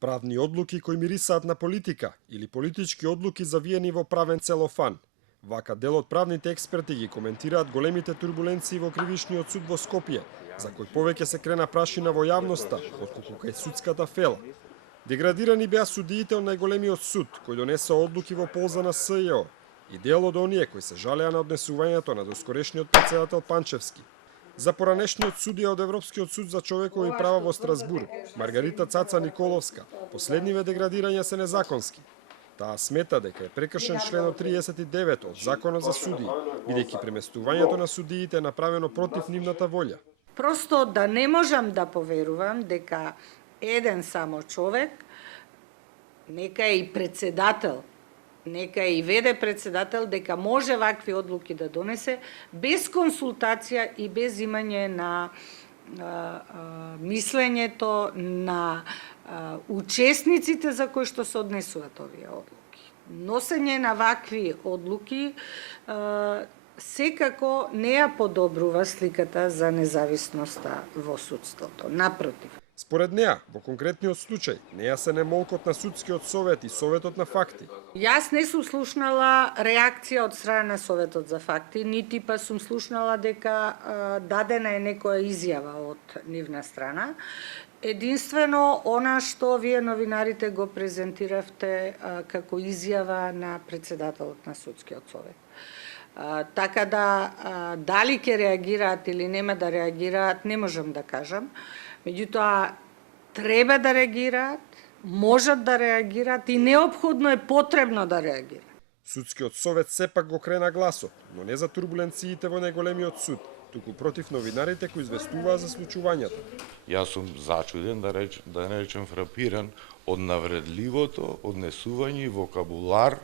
Правни одлуки кои мирисаат на политика или политички одлуки завиени во правен целофан. Вака дел од правните експерти ги коментираат големите турбуленции во кривишниот суд во Скопје, за кој повеќе се крена прашина во јавноста, отколку кај судската фела. Деградирани беа судиите од најголемиот суд, кој донесоа одлуки во полза на СЈО, и дел од оние кои се жалеа на однесувањето на доскорешниот претседател Панчевски. За поранешниот судија од Европскиот суд за човекови права во Страсбург, Маргарита Цаца Николовска, последниве деградирања се незаконски. Таа смета дека е прекршен членот 39 од Законот за судии, бидејќи преместувањето на судиите е направено против нивната волја. Просто да не можам да поверувам дека еден само човек, нека и председател, нека и веде председател, дека може вакви одлуки да донесе без консултација и без имање на мислењето на учесниците за кои што се однесуваат овие одлуки. Носење на вакви одлуки секако не ја подобрува сликата за независноста во судството. Напротив. Според неа, во конкретниот случај, неа се немолкот на судскиот совет и советот на факти. Јас не сум слушнала реакција од страна на советот за факти, нити па сум слушнала дека дадена е некоја изјава од нивна страна. Единствено, она што вие новинарите го презентиравте како изјава на председателот на судскиот совет. Така да, дали ќе реагираат или нема да реагираат, не можам да кажам. Меѓутоа, треба да реагираат, можат да реагираат и неопходно е потребно да реагираат. Судскиот совет сепак го крена гласот, но не за турбуленциите во најголемиот суд, туку против новинарите кои известуваа за случувањето. Јас сум зачуден, да не речем фрапиран, од навредливото однесување и вокабулар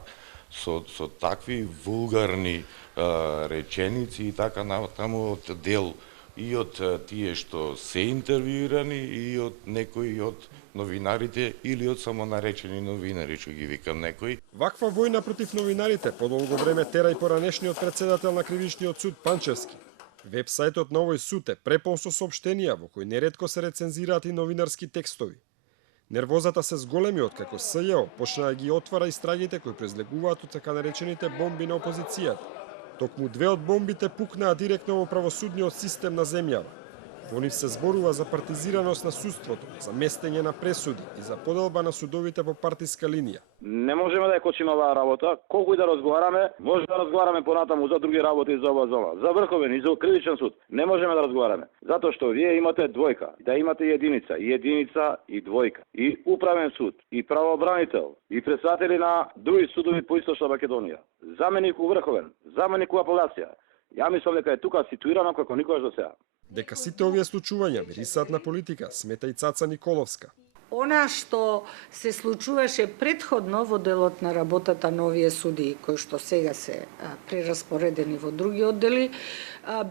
со такви вулгарни реченици и така натаму од дел и од тие што се интервјуирани и од некои од новинарите или од самонаречени новинари, што ги викам некои. Ваква војна против новинарите подолго време тера и поранешниот председател на кривишниот суд Панчевски. Веб-сајтот на овој суд е препон со соопштенија во кои неретко се рецензираат и новинарски текстови. Нервозата се зголеми откако СЈО почна да ги отвара истрагите кои презлегуваат од така наречените бомби на опозицијата. Токму две од бомбите пукнаа директно во правосудниот систем на земјава. Во нив се зборува за партизираност на судството, за местење на пресуди и за поделба на судовите по партиска линија. Не можеме да ја кочиме оваа работа. Колку и да разговараме, може да разговараме понатаму за други работи за ова зона. За врховен и за кривичен суд не можеме да разговараме. Затоа што вие имате двојка, да имате единица и двојка. И управен суд, и правообранител, и председатели на други судови по Источна Македонија. Заменик у врховен, заменик у апелација. Ја мислам дека е тука ситуирано како никогаш до сега. Дека сите овие случувања мирисаат на политика, смета и Цаца Николовска. Она што се случуваше предходно во делот на работата на овие судии, кои што сега се прераспоредени во други оддели,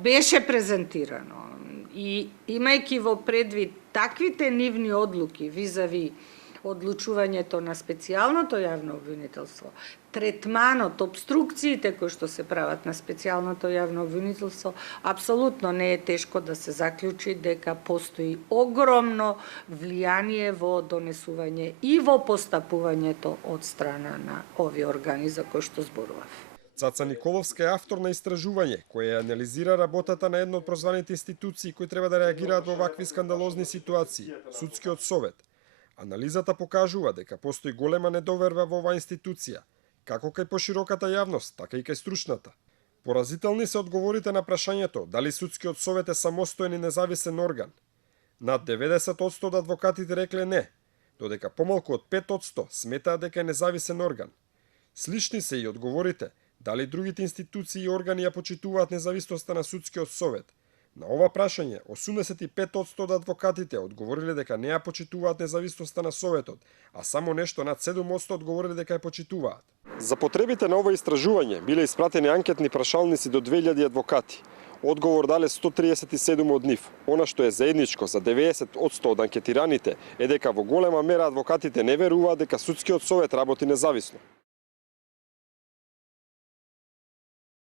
беше презентирано. И имајќи во предвид таквите нивни одлуки визави одлучувањето на специјалното јавно обвинителство, третманот, обструкциите кои што се прават на специјалното јавно обвинителство, апсолутно не е тешко да се заклучи дека постои огромно влијание во донесување и во постапувањето од страна на овие органи за кои што зборував. Цаца Николовска е автор на истражување кое анализира работата на една од прозваните институции кои треба да реагираат во вакви скандалозни ситуации, Судскиот совет. Анализата покажува дека постои голема недоверба во оваа институција, како кај пошироката јавност, така и кај стручната. Поразителни се одговорите на прашањето дали Судскиот совет е самостоен и независен орган. Над 90% од адвокатите рекле не, додека помалку од 5% сметаат дека е независен орган. Слични се и одговорите дали другите институции и органи ја почитуваат независноста на Судскиот совет. На ова прашање, 85% од адвокатите одговориле дека не ја почитуваат независноста на Советот, а само нешто над 7% одговориле дека ја почитуваат. За потребите на ова истражување биле испратени анкетни прашалници до 2000 адвокати. Одговор дале 137 од нив. Она што е заедничко за 90% од анкетираните е дека во голема мера адвокатите не веруваат дека Судскиот совет работи независно.